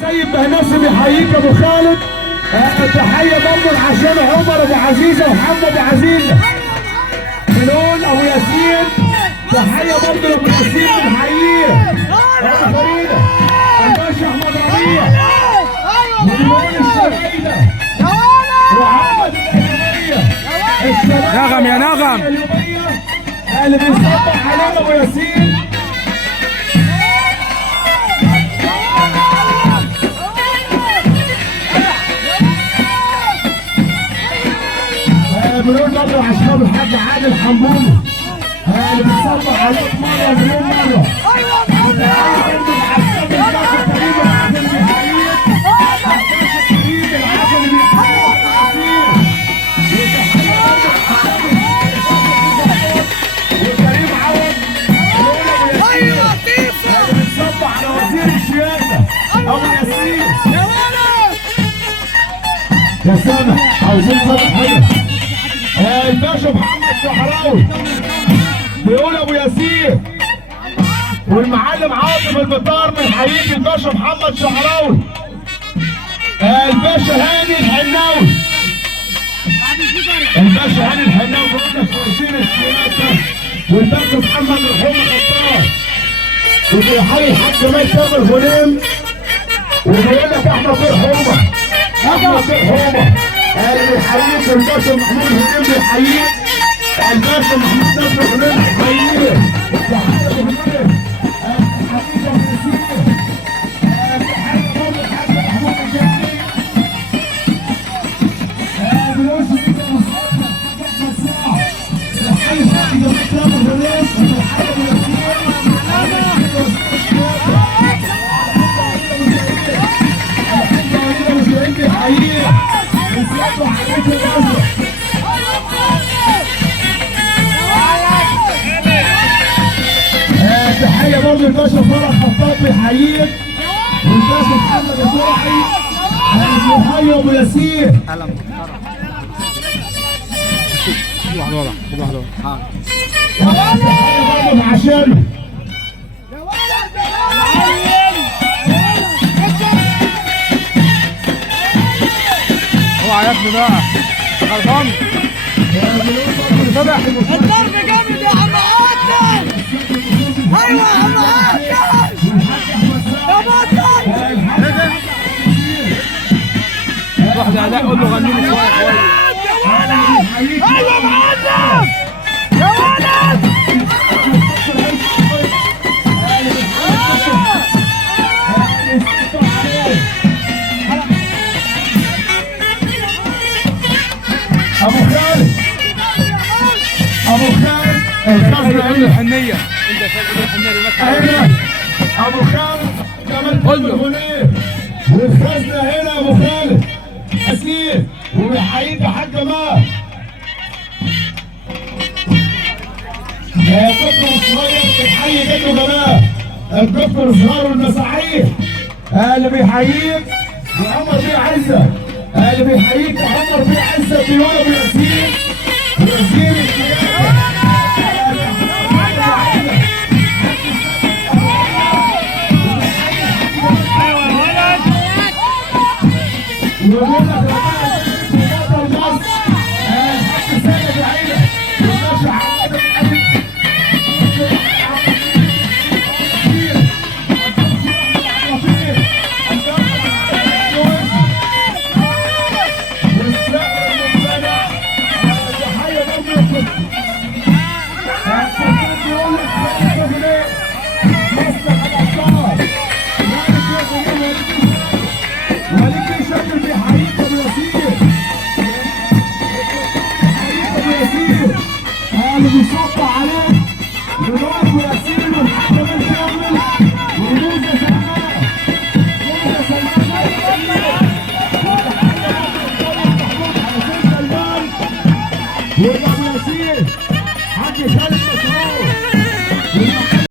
السيد بهناسي بيحييك يا ابو خالد. تحيه برضه عشان عمر ابو عزيزه ومحمد ابو عزيزه. فنون ابو ياسين تحيه برضه لابو ياسين بنحييه. ابو فريده الباشا احمد ربيع مليون الشرقيه وعمد الأهلية نغم يا نغم اللي بيصبح علينا ابو ياسين. بنقول برضه عشان الحاج عادل حمودي اللي بيصبح عليك مره مليون مره. يا سامح عاوزين صوت حلو. الباشا محمد شعراوي بيقول ابو ياسين والمعلم عاطف البطار من حقيقي الباشا محمد شعراوي. الباشا هاني الحناوي الباشا هاني الحناوي بيقول لك كويسين الشياكه والباشا محمد رحيم البطار وبيحيي الحاج جمال تامر غنيم وبيقول لك احمد طير حومه احمد طير حومه اللي بيحييك الباشا محمود غنيم بيحييك. الباشا محمود نصر غنيم بيحييك. تحيه ابو غنيم حبيبي ابو ياسين. تحيه برضه الحاج محمود الجميل. بنوصل كده مصطفى احمد سعد تحيه الحاج جمال تامر غنيم وتحيه ابو ياسين. تحية برضه الباشا فرح خطاب بيحييك والباشا محمد الزرعي بيحيي ابو ياسين. واحد ورا واحد ورا تحية برضه عشانه. اوعى يا ابني بقى غلطان. الضرب جامد يا عم عادل. ايوه يا عم عادل يا بطل. واحد اداء قول له غني لي شويه كويس يا ولد. ايوه يا معلم يا ولد. ابو خالد الخزنه الحنيه انت شايف الحنيه هنا ابو خالد كمان قول له. والخزنه هنا ابو خالد اسير وبيحييك يا حاج جمال. يا الطفل الصغير بتحيي جده جمال الطفل الصغير والمساعير اللي بيحييك وعمر بيه عزه اللي بيحييك عمر بيه عزه بيقول ابو ياسين وياسين الشياكه. ويقول لك بطل مصر الحاج سيد العيله والباشا عواد الحبيب. بيصب عليك بنور ابو ياسين والحاج جمال كامل وموزه سلمان على سيد سلمان